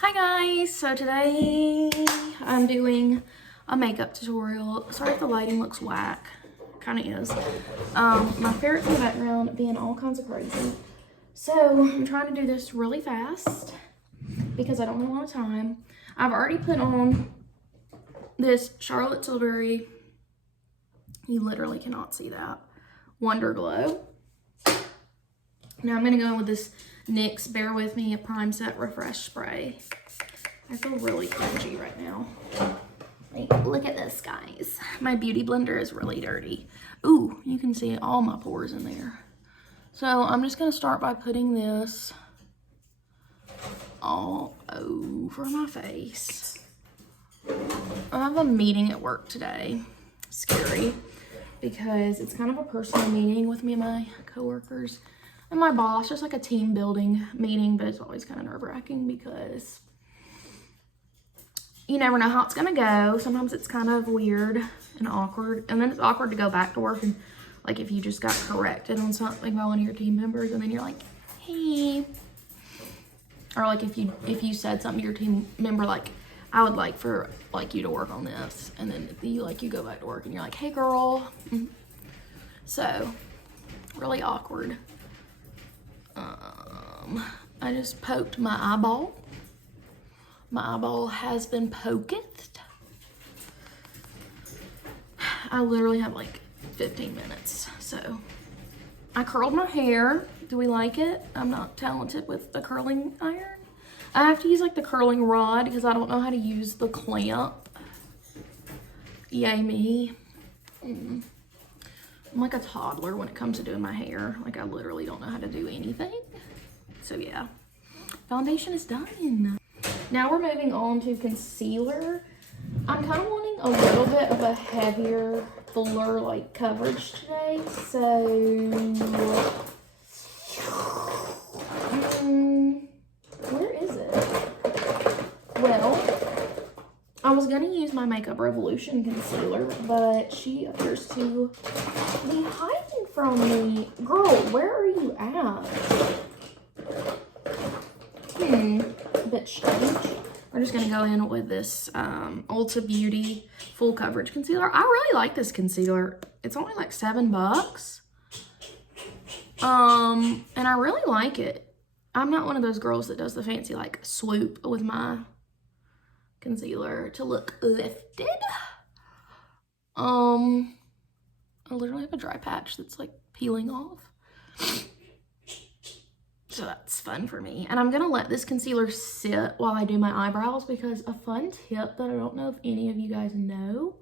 Hi guys, so today I'm doing a makeup tutorial. Sorry if the lighting looks whack, kind of is. My ferret's in the background being all kinds of crazy. So I'm trying to do this really fast because I don't have a lot of time. I've already put on this Charlotte Tilbury, you literally cannot see that, Wonder Glow. Now I'm gonna go in with this NYX Bear With Me Prime Set Refresh Spray. I feel really cringy right now. Like, look at this, guys. My beauty blender is really dirty. Ooh, you can see all my pores in there. So I'm just gonna start by putting this all over my face. I have a meeting at work today. Scary, because it's kind of a personal meeting with me and my coworkers and my boss, just like a team building meeting, but it's always kind of nerve-wracking because you never know how it's gonna go. Sometimes it's kind of weird and awkward, and then it's awkward to go back to work and like if you just got corrected on something by one of your team members and then you're like, hey, or like if you said something to your team member like, I would like for like you to work on this, and then you go back to work and you're like, hey girl. So really awkward. I just poked my eyeball. My eyeball has been poked. I literally have like 15 minutes. So I curled my hair. Do we like it? I'm not talented with the curling iron. I have to use like the curling rod because I don't know how to use the clamp. Yay me. I'm like a toddler when it comes to doing my hair. Like I literally don't know how to do anything. So yeah, foundation is done. Now we're moving on to concealer. I'm kind of wanting a little bit of a heavier, fuller like coverage today. So, where is it? Well, I was gonna use my Makeup Revolution concealer, but she appears to be hiding from me. Girl, where are you at? A bit strange. We're just gonna go in with this Ulta Beauty full coverage concealer. I really like this concealer. It's only like $7. And I really like it. I'm not one of those girls that does the fancy like swoop with my concealer to look lifted. I literally have a dry patch that's like peeling off. So that's fun for me. And I'm gonna let this concealer sit while I do my eyebrows because a fun tip that I don't know if any of you guys know,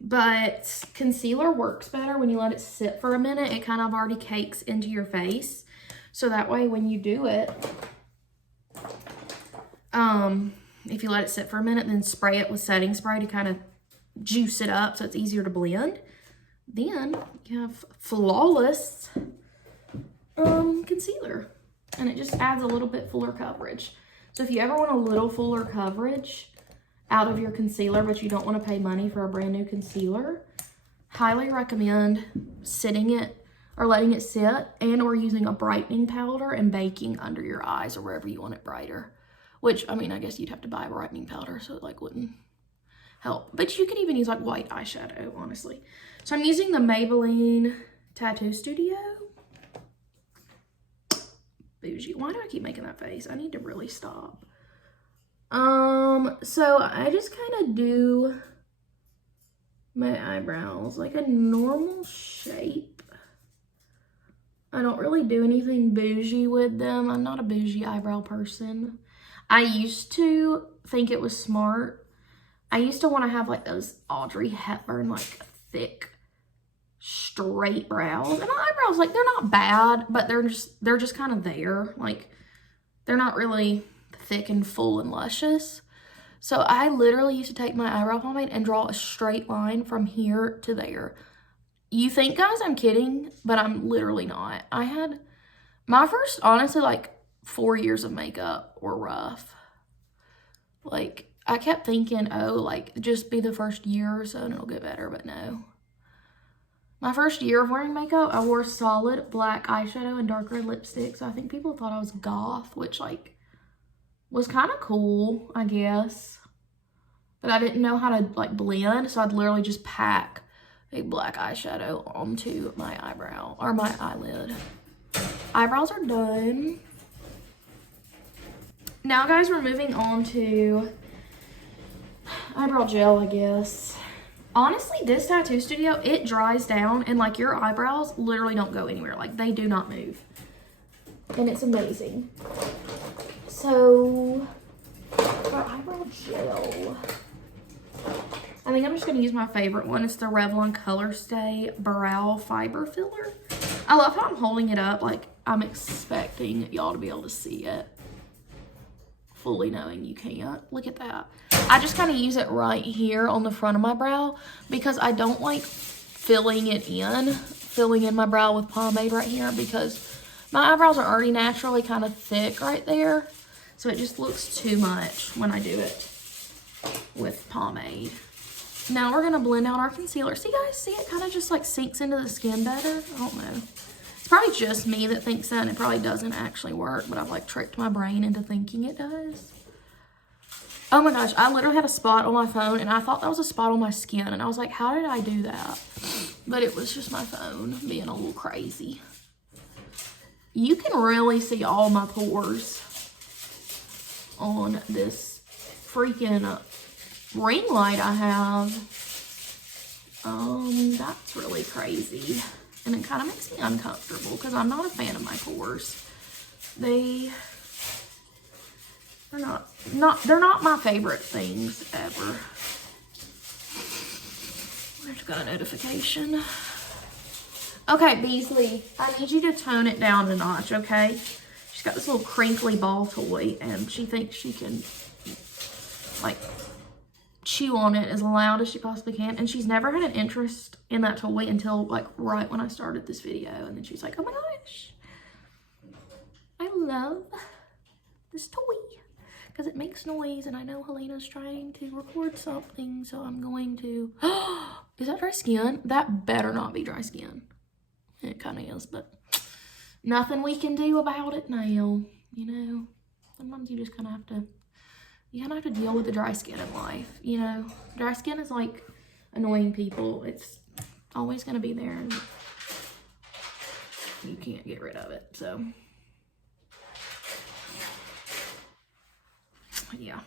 but concealer works better when you let it sit for a minute. It kind of already cakes into your face. So that way when you do it, if you let it sit for a minute, then spray it with setting spray to kind of juice it up so it's easier to blend. Then you have flawless concealer. And it just adds a little bit fuller coverage. So if you ever want a little fuller coverage out of your concealer, but you don't want to pay money for a brand new concealer, highly recommend sitting it or letting it sit and or using a brightening powder and baking under your eyes or wherever you want it brighter. Which, I mean, I guess you'd have to buy a brightening powder so it like wouldn't help. But you can even use like white eyeshadow, honestly. So I'm using the Maybelline Tattoo Studio. Bougie. Why do I keep making that face? I need to really stop. So I just kind of do my eyebrows like a normal shape. I don't really do anything bougie with them. I'm not a bougie eyebrow person. I used to think it was smart. I used to want to have like those Audrey Hepburn, like thick, straight brows. And my eyebrows, like, they're not bad, but they're just kind of there. Like, they're not really thick and full and luscious. So I literally used to take my eyebrow pomade and draw a straight line from here to there. You think, guys, I'm kidding, but I'm literally not. I had my first, honestly, like 4 years of makeup were rough. Like, I kept thinking, oh, like, just be the first year or so and it'll get better, but no. My first year of wearing makeup, I wore solid black eyeshadow and dark red lipstick, so I think people thought I was goth, which, like, was kind of cool, I guess. But I didn't know how to like blend, so I'd literally just pack a black eyeshadow onto my eyebrow or my eyelid. Eyebrows are done. Now guys, we're moving on to eyebrow gel, I guess. Honestly, this tattoo studio, it dries down and like your eyebrows literally don't go anywhere. Like they do not move. And it's amazing. So for eyebrow gel, I think I'm just gonna use my favorite one. It's the Revlon Color Stay Brow Fiber Filler. I love how I'm holding it up. Like I'm expecting y'all to be able to see it. Fully knowing you can't. Look at that. I just kind of use it right here on the front of my brow because I don't like filling in my brow with pomade right here because my eyebrows are already naturally kind of thick right there. So it just looks too much when I do it with pomade. Now we're gonna blend out our concealer. See guys, see it kind of just like sinks into the skin better? I don't know. It's probably just me that thinks that and it probably doesn't actually work, but I've like tricked my brain into thinking it does. Oh my gosh, I literally had a spot on my phone and I thought that was a spot on my skin and I was like, how did I do that? But it was just my phone being a little crazy. You can really see all my pores on this freaking ring light I have. That's really crazy. And it kind of makes me uncomfortable because I'm not a fan of my pores. They're not my favorite things ever. I just got a notification. Okay, Beasley, I need you to tone it down a notch, okay? She's got this little crinkly ball toy and she thinks she can like chew on it as loud as she possibly can, and she's never had an interest in that toy until like right when I started this video, and then she's like, oh my gosh, I love this toy because it makes noise and I know Helena's trying to record something, so I'm going to is that dry skin? That better not be dry skin. It kind of is, but nothing we can do about it now, you know. Sometimes you just kind of have to deal with the dry skin in life, you know. Dry skin is like annoying people. It's always going to be there and you can't get rid of it. So, yeah.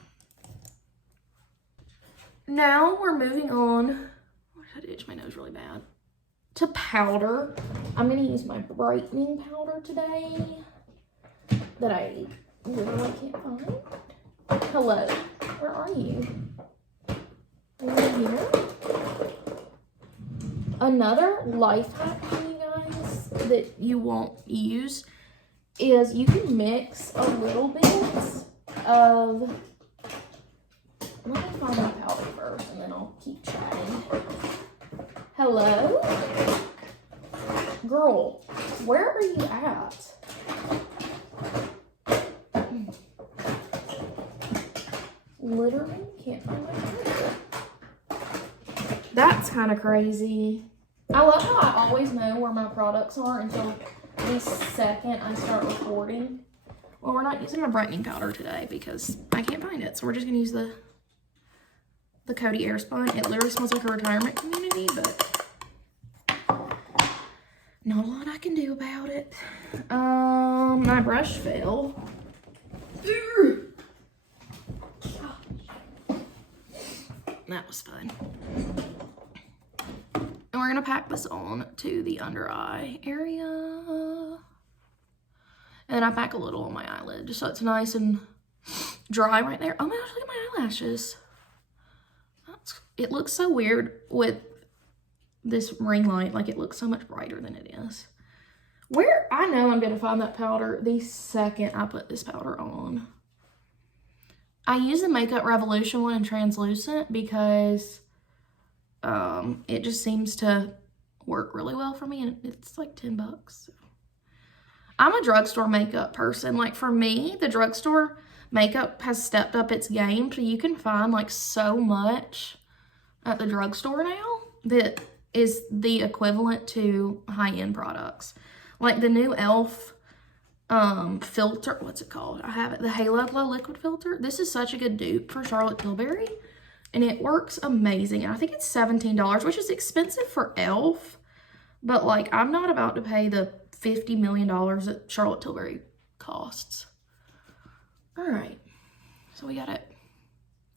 Now we're moving on. I had to itch my nose really bad. To powder. I'm going to use my brightening powder today that I literally can't find. Hello, where are you? Are you here? Another life hack for you guys that you won't use is you can mix a little bit of, let me find my powder first and then I'll keep chatting. Hello? Girl, where are you at? Literally can't find my powder. That's kind of crazy. I love how I always know where my products are until the second I start recording. Well, we're not using my brightening powder today because I can't find it. So we're just going to use the Coty Airspun. It literally smells like a retirement community, but not a lot I can do about it. My brush fell. That was fun. And we're gonna pack this on to the under eye area. And I pack a little on my eyelid just so it's nice and dry right there. Oh my gosh, look at my eyelashes. It looks so weird with this ring light. Like it looks so much brighter than it is. I know I'm gonna find that powder the second I put this powder on. I use the Makeup Revolution one in translucent because it just seems to work really well for me, and it's like 10 bucks. I'm a drugstore makeup person. Like for me, the drugstore makeup has stepped up its game, so you can find like so much at the drugstore now that is the equivalent to high-end products. Like the new e.l.f. filter. What's it called? I have it. The Halo Glow Liquid Filter. This is such a good dupe for Charlotte Tilbury. And it works amazing. And I think it's $17, which is expensive for e.l.f. But, like, I'm not about to pay the $50 million that Charlotte Tilbury costs. Alright. So we got it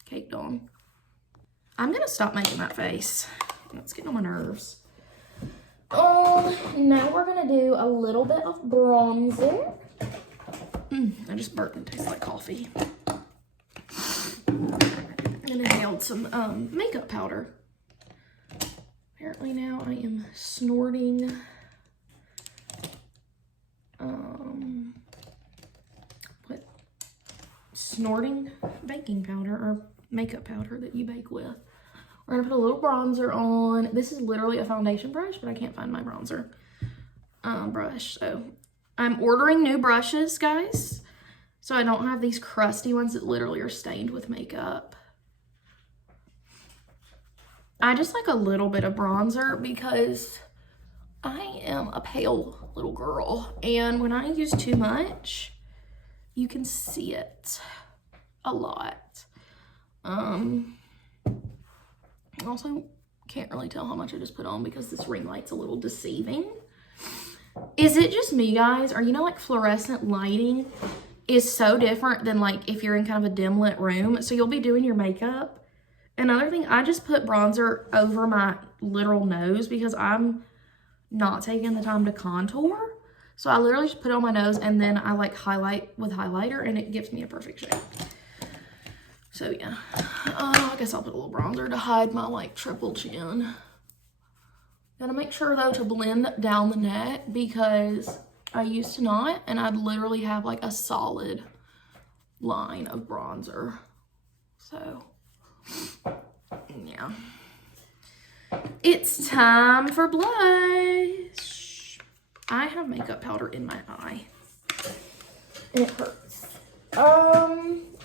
caked on. I'm going to stop making that face. It's getting on my nerves. Now we're going to do a little bit of bronzer. I just burped and tastes like coffee. And inhaled some makeup powder. Apparently now I am snorting snorting baking powder or makeup powder that you bake with. We're gonna put a little bronzer on. This is literally a foundation brush, but I can't find my bronzer brush. So I'm ordering new brushes, guys, so I don't have these crusty ones that literally are stained with makeup. I just like a little bit of bronzer because I am a pale little girl, and when I use too much, you can see it a lot. I also can't really tell how much I just put on because this ring light's a little deceiving. Is it just me, guys? Or, you know, like fluorescent lighting is so different than like if you're in kind of a dim lit room. So you'll be doing your makeup. Another thing, I just put bronzer over my literal nose because I'm not taking the time to contour. So I literally just put it on my nose and then I like highlight with highlighter and it gives me a perfect shape. So yeah, I guess I'll put a little bronzer to hide my like triple chin. Gotta make sure though to blend down the neck because I used to not, and I'd literally have like a solid line of bronzer. So yeah, it's time for blush. I have makeup powder in my eye and it hurts.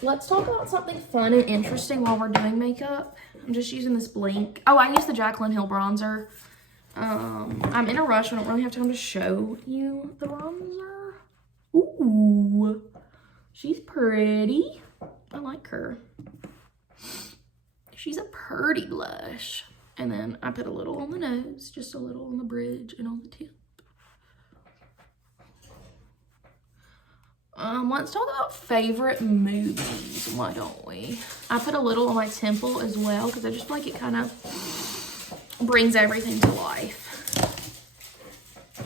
Let's talk about something fun and interesting while we're doing makeup. I'm just using this Blink. Oh, I use the Jaclyn Hill bronzer. I'm in a rush. I don't really have time to show you the bronzer. Ooh, she's pretty. I like her. She's a pretty blush. And then I put a little on the nose, just a little on the bridge and on the tip. Let's talk about favorite movies, why don't we? I put a little on my temple as well because I just feel like it kind of brings everything to life.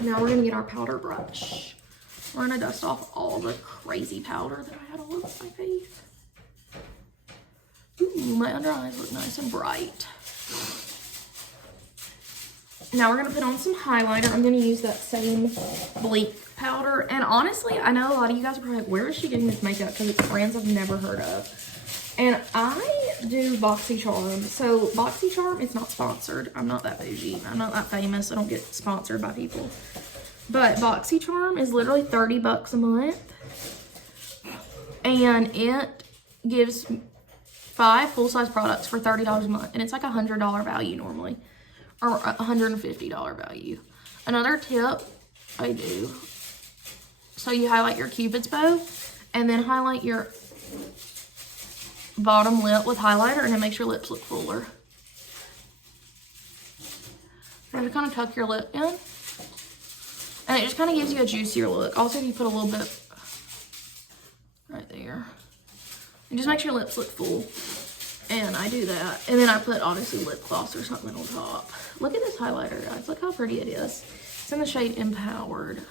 Now we're gonna get our powder brush. We're gonna dust off all the crazy powder that I had all over my face. Ooh, my under eyes look nice and bright. Now we're gonna put on some highlighter. I'm gonna use that same Blink powder. And honestly, I know a lot of you guys are probably like, where is she getting this makeup? Because it's brands I've never heard of. And I do BoxyCharm. So BoxyCharm is not sponsored. I'm not that bougie. I'm not that famous. I don't get sponsored by people. But BoxyCharm is literally 30 bucks a month. And it gives 5 full-size products for $30 a month. And it's like a $100 value normally. Or $150 value. Another tip I do. So you highlight your Cupid's bow and then highlight your bottom lip with highlighter and it makes your lips look fuller. And just kind of tuck your lip in. And it just kind of gives you a juicier look. Also, if you put a little bit right there, it just makes your lips look full. And I do that. And then I put, obviously, lip gloss or something on top. Look at this highlighter, guys. Look how pretty it is. It's in the shade Empowered.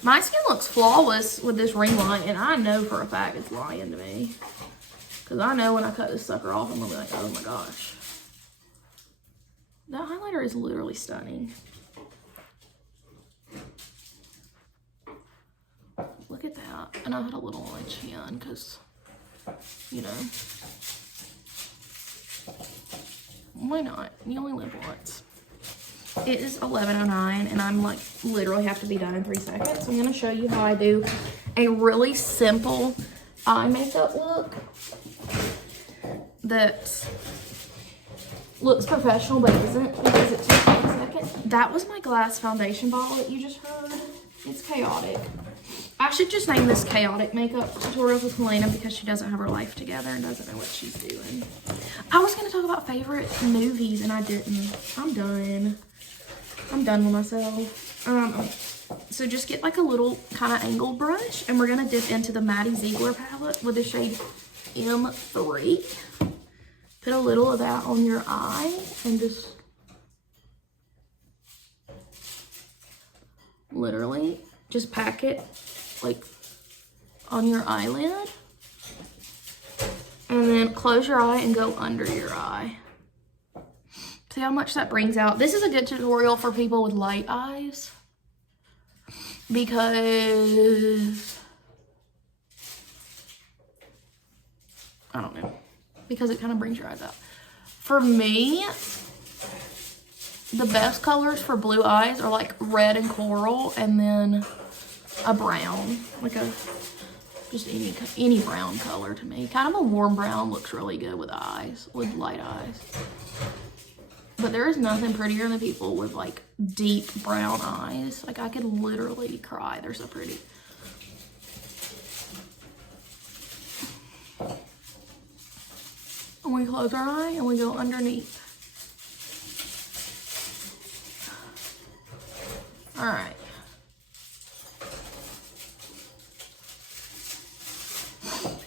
My skin looks flawless with this ring light, and I know for a fact it's lying to me. Because I know when I cut this sucker off, I'm going to be like, oh my gosh. That highlighter is literally stunning. Look at that. And I had a little on my chin because, you know, why not? You only live once. It is 11:09 and I'm like literally have to be done in 3 seconds. So I'm going to show you how I do a really simple eye makeup look that looks professional but isn't because it took 1 second. That was my glass foundation bottle that you just heard. It's chaotic. I should just name this chaotic makeup tutorial with Helena because she doesn't have her life together and doesn't know what she's doing. I was gonna talk about favorite movies and I didn't. I'm done. I'm done with myself. So just get like a little kind of angled brush and we're gonna dip into the Maddie Ziegler palette with the shade M3. Put a little of that on your eye and just literally just pack it like on your eyelid. And then close your eye and go under your eye. See how much that brings out. This is a good tutorial for people with light eyes because I don't know, because it kind of brings your eyes out. For me, the best colors for blue eyes are like red and coral and then a brown, like a just any brown color to me. Kind of a warm brown looks really good with eyes, with light eyes. But there is nothing prettier than people with like deep brown eyes. Like I could literally cry. They're so pretty. And we close our eye and we go underneath. All right.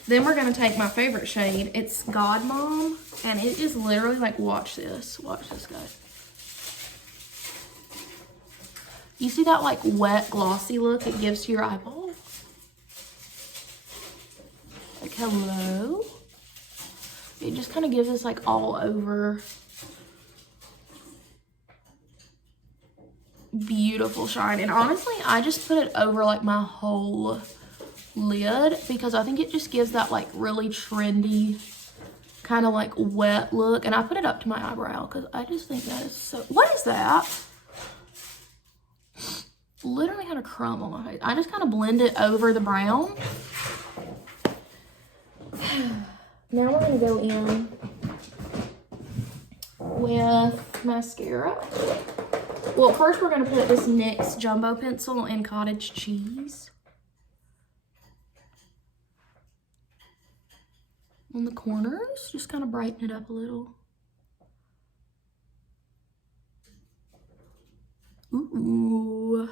Then we're gonna take my favorite shade. It's God Mom, and it is literally like, watch this, guys. You see that like wet, glossy look it gives to your eyeball? Like, hello? It just kind of gives us like all over beautiful shine. And honestly, I just put it over like my whole lid because I think it just gives that like really trendy kind of like wet look. And I put it up to my eyebrow because I just think that is so, what is that? Literally had a crumb on my face. I just kind of blend it over the brown. Now we're gonna go in with mascara. Well, first we're gonna put this NYX Jumbo Pencil in Cottage Cheese on the corners, just kind of brighten it up a little. Ooh.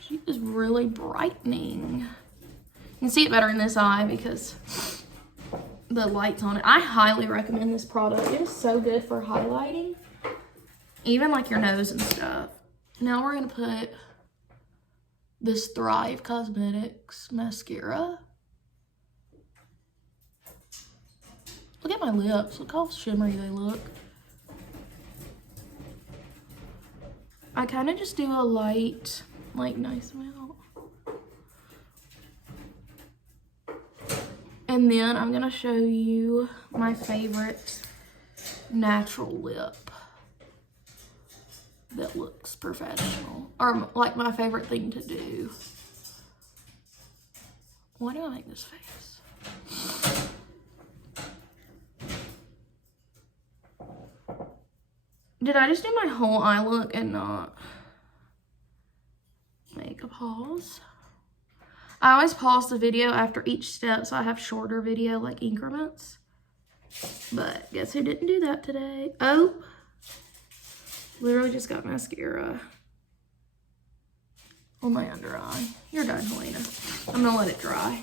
She is really brightening. You can see it better in this eye because the light's on it. I highly recommend this product. It is so good for highlighting, even like your nose and stuff. Now we're gonna put this Thrive Cosmetics mascara. Look at my lips. Look how shimmery they look. I kind of just do a light, like, nice amount. And then I'm gonna show you my favorite natural lip that looks professional, or like my favorite thing to do. Why do I make this face? Did I just do my whole eye look and not make a pause? I always pause the video after each step so I have shorter video like increments. But guess who didn't do that today? Oh, literally just got mascara on my under eye. You're done, Helena. I'm gonna let it dry.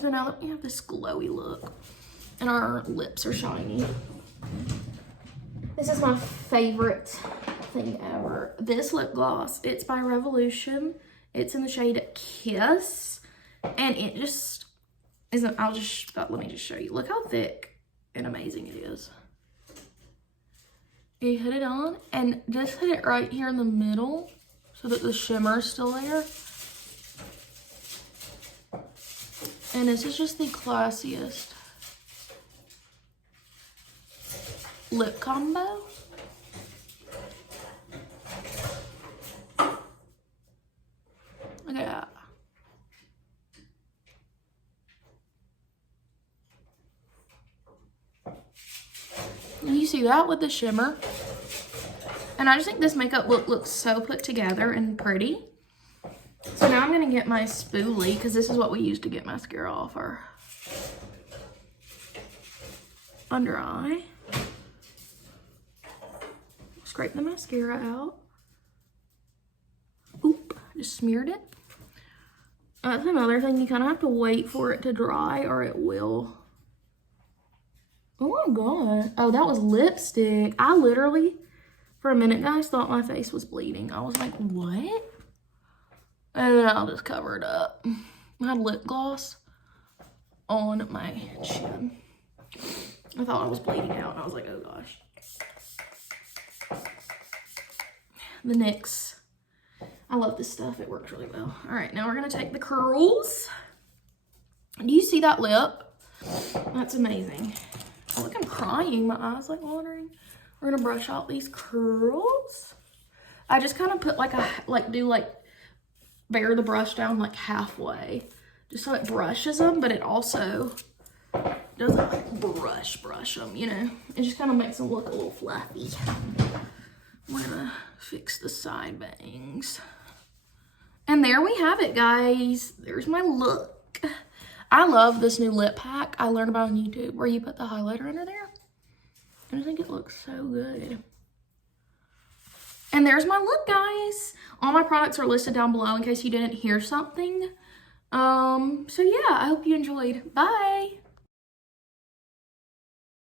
So now that we have this glowy look and our lips are shiny, this is my favorite thing ever. This lip gloss, it's by Revolution. It's in the shade Kiss, and it just isn't, let me just show you. Look how thick and amazing it is. You hit it on and just hit it right here in the middle so that the shimmer is still there. And this is just the classiest lip combo. Look at that. You see that with the shimmer? And I just think this makeup look looks so put together and pretty. So now I'm going to get my spoolie, because this is what we use to get mascara off our under eye. Scrape the mascara out. Oop, just smeared it. That's another thing, you kind of have to wait for it to dry or it will. Oh my god. Oh, that was lipstick. I literally, for a minute, guys, thought my face was bleeding. I was like, what? And then I'll just cover it up. I had lip gloss on my chin. I thought I was bleeding out, and I was like, oh gosh. The NYX. I love this stuff. It works really well. All right, now we're going to take the curls. Do you see that lip? That's amazing. Oh, look, I'm crying. My eyes like watering. We're going to brush out these curls. I just kind of put like bear the brush down like halfway. Just so it brushes them, but it also doesn't like brush them, you know? It just kind of makes them look a little fluffy. We're going to fix the side bangs. And there we have it, guys. There's my look. I love this new lip pack I learned about on YouTube where you put the highlighter under there. I just think it looks so good. And there's my look, guys. All my products are listed down below in case you didn't hear something. So yeah, I hope you enjoyed. Bye.